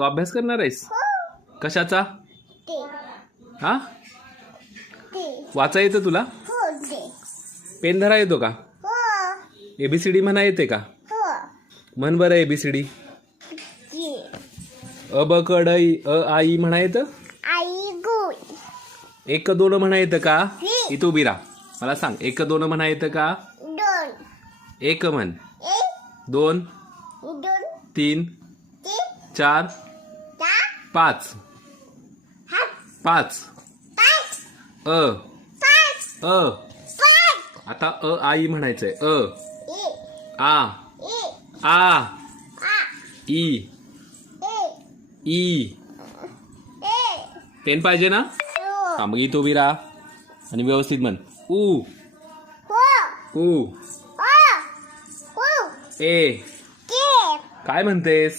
तो अभ्यास करणार आहेस? कशाचा? हा, वाचा येतं तुला? पेन धरा येतो का? एबीसीडी म्हणा येते का? म्हण बरं एबीसीडी. अ ब क ड अ आई म्हणा येतं? एक दोन म्हणा येतं का? इथं उभी राहा, मला सांग, एक दोन म्हणा येतं का? एक म्हण. दोन, तीन, चार, पाच. पाच. अ अ आता अ आई म्हणायचंय. आ आ ई ई. पेन पाहिजे ना? हा, मग इथं उभी राहा आणि व्यवस्थित म्हण. ऊ ऊ ए. काय म्हणतेस?